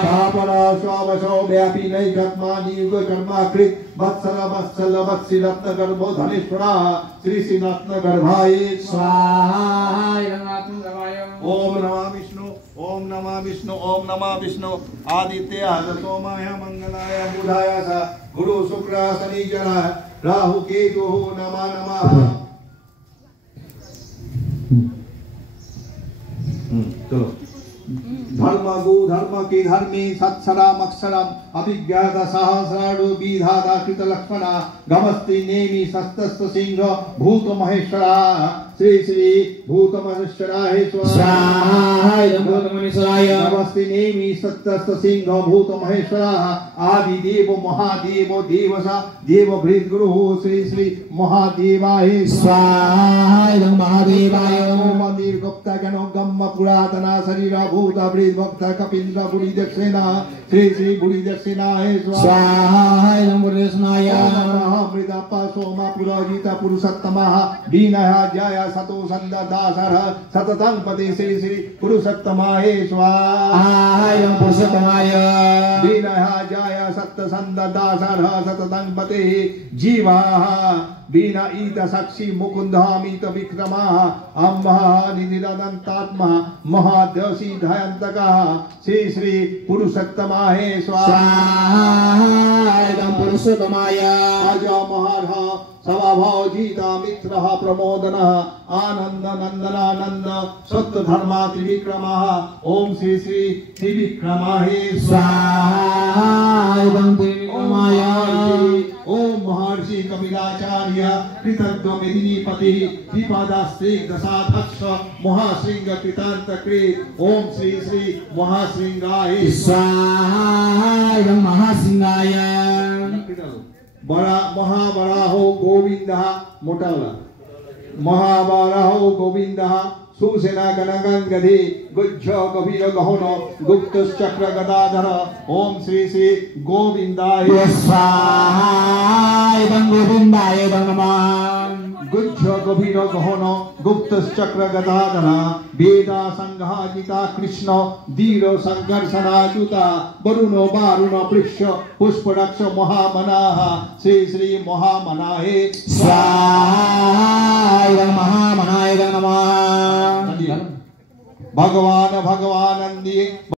सापरा स्वावशो व्यापी नैकत्मा नियुग कर्मा कृत वत्सल वत्सल वत्सी रत्न गर्भो धनेश्वरा श्री श्री रत्न गर्भाय स्वाहा। ओम नमः विष्णु ओम नमः विष्णु ओम नमः विष्णु आदित्याय सोमाय मंगलाय बुधाय स गुरु शुक्र शनिचराय राहु केतु नमः नमः। चलो धर्म गो धर्म के धर्मे सत्सराम अक्षरम अभिज्ञात सहस्राणु विधाता कृत लक्ष्मणा गमस्ति नेमि सस्तस्त सिंह भूत महेश्वरा श्री श्री भूत महेश्वराय स्वाहा। भूत महेश्वराय गमस्ति नेमि सस्तस्त सिंह भूत महेश्वरा आदि देव महादेव देवसा देव भृत गुरु श्री श्री महादेवाय स्वाहा। महादेवाय मंदिर गुप्त गणो गम पुरातना शरीर भूत वृद्ध भक्त कपिन्द्र बुढ़ी दक्षिणा श्री श्री बुढ़ी दक्षिणाय स्वाहा। दक्षिणाय मृदपा सोमा पुरोहित पुरुषोत्तमः दीनः जय सतो संददासर सततं पति श्री श्री पुरुषोत्तमाय स्वाहा। पुरुषोत्तमाय दीनः जय सत्य संददासर सततं पति जीवाः बीना ईत साक्षी मुकुंदामित विक्रमा अम्बः निधिरदंतात्मा महादशी धयंतका श्री श्री पुरुषोत्तमाय स्वाहा। पुरुषोत्तमाय आजा महारः सभाभाव जीता मित्रः प्रमोदनः आनंद नंदनानंद सत्य धर्मा त्रिविक्रमः ओम श्री श्री त्रिविक्रमाय स्वाहा। ओम महर्षि कपिलाचार्य कृतज्ञ मेदिनीपति त्रिपादास्ते दशाध्यक्ष महाशृंग कृतांत कृत ओम श्री श्री महाशृंगाय स्वाहा। महाशृंगाय बड़ा महाबराहो गोविंद मोटाला महाबराहो गोविंद सुसेना गणगंगधि गुच्छ कबीर गहन गुप्त चक्र गदाधर ओम श्री श्री गोविंदाय स्वाहा। गोविंदाय नमः। गुच्छ कबीर गहन गुप्त चक्र गदाधर वेदा संघाजिता कृष्ण धीर संघर्षणाजुता वरुणो वारुण वृक्ष पुष्परक्ष महामनाः श्री श्री महामनाय स्वाहा। महामनाय नमः। भगवान भगवानंदी